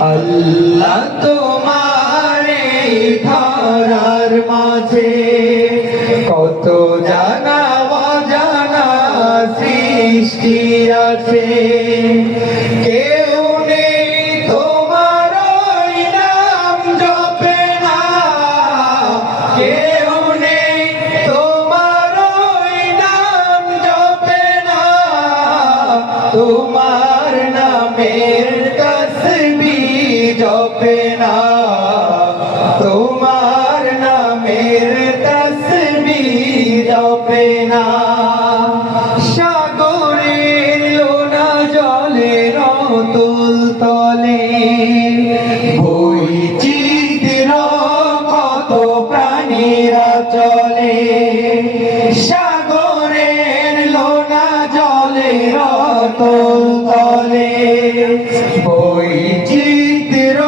আল্লাহ তোমার এই ধরার মাঝে কত জানা অজানা সৃষ্টি আছে। কেউ নেই তোমার ওই নাম জপে না, কেউ নেই তোমার ওই নাম জপে না। তোমার নামের তসবিহ জপে না, তোমার নামের তসবিহ জপে না। সাগরের লোনা জলের অতল তলে বৈচিত্র্য কত প্রাণীরা চলে। সাগরের লোনা জলের অতল তলে বৈচিত্র্য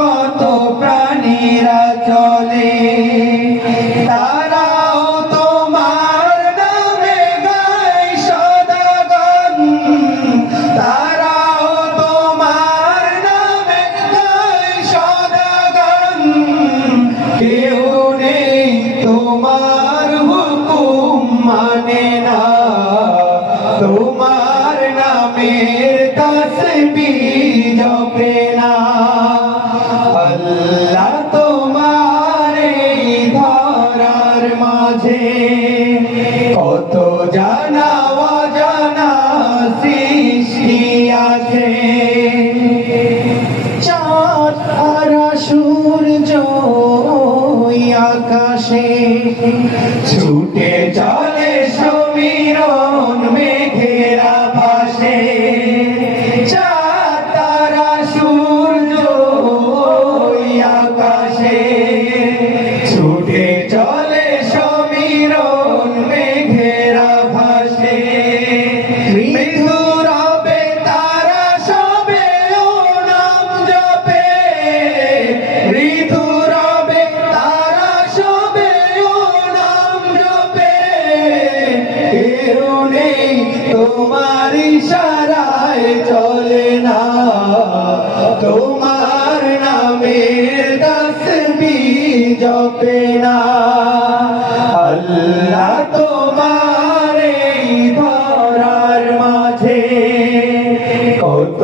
কত প্রাণীরা চলে। তারাও তোমার নামে গায় সদাগণ, তারাও তোমার নামে গায় সদাগণ। কেউ নেই তোমার হুকুম মানে না, তোমার নামের তসবিহ জপে না। আল্লাহ তোমার এই ধরার মাঝে কত জানা অজানা সৃষ্টি আছে। চাঁদ আর সূর্য ওই আকাশে ছুটে চলে সমীরণ মেঘের আভাসে। চাঁদ তারা সূর্য ওই আকাশে ছুটে চলে সমীরণ মেঘের আভাসে। মৃদু রবে তারা সবে ও নাম জপে, মৃদু রবে তারা সবে ও নাম জপে। কেউ নেই তোমার ইশারায় চলে না, তোমার নামের তসবিহ জপে না। আল্লাহ তোমার এই ধরার মাঝে কত